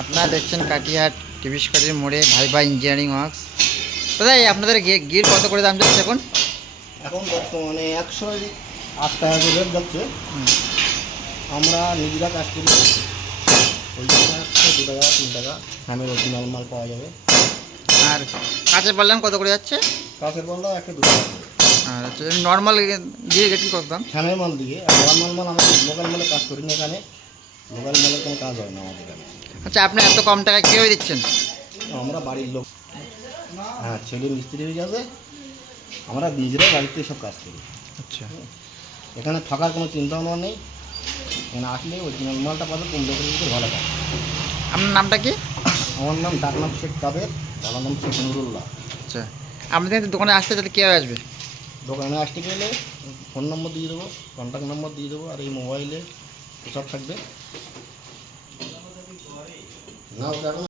আপনারা দেখছেন কাটিহাট টিভিস কাটির মোড়ে ভাই ভাই ইঞ্জিনিয়ারিং ওয়ার্কস। দাদা এই আপনাদের গির কত করে দাম যাচ্ছে এখন? এখন বর্তমানে একশো আট টাকা করে রেট যাচ্ছে। আমরা নিজেরা কাজ করি। ওই দু টাকা তিন টাকা হ্যামের অরিজিনাল মাল পাওয়া যাবে। আর কাঁচের পাল্লাম কত করে যাচ্ছে? কাছের বলল একটা দু টাকা। আর হচ্ছে নর্মাল গিয়ে গেটি কত দাম? হ্যামের মাল দিয়ে। আর নর্মাল মাল আমাদের লোকাল মালে কাজ করি না এখানে। লোকাল মালের কোনো কাজ হয় না আমাদের এখানে। আচ্ছা আপনি এত কম টাকায় কীভাবে দিচ্ছেন? আমরা বাড়ির লোক। হ্যাঁ ছেলে মিস্ত্রি হয়ে যাবে আমরা নিজেরাই বাড়িতে সব কাজ করি। আচ্ছা। এখানে থাকার কোনো চিন্তা ভাবনা নেই। এখানে আসলে অরিজিনাল মালটা পাবে কম লোকের ভিতরে ভালো কাজ আপনার নামটা কি? আমার নাম ডাক নাম শেখ কাদের ভালো নাম শেখ নুরুল্লাহ। আচ্ছা। আপনাদের দোকানে আসতে তাহলে কীভাবে আসবে? দোকানে আসতে গেলে ফোন নম্বর দিয়ে দেবো কন্ট্যাক্ট নম্বর দিয়ে দেবো আর এই মোবাইলে সব থাকবে। না ওটা এখন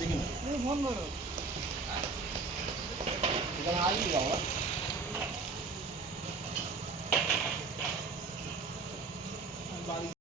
দেখি না এখানে আইবি বাবা body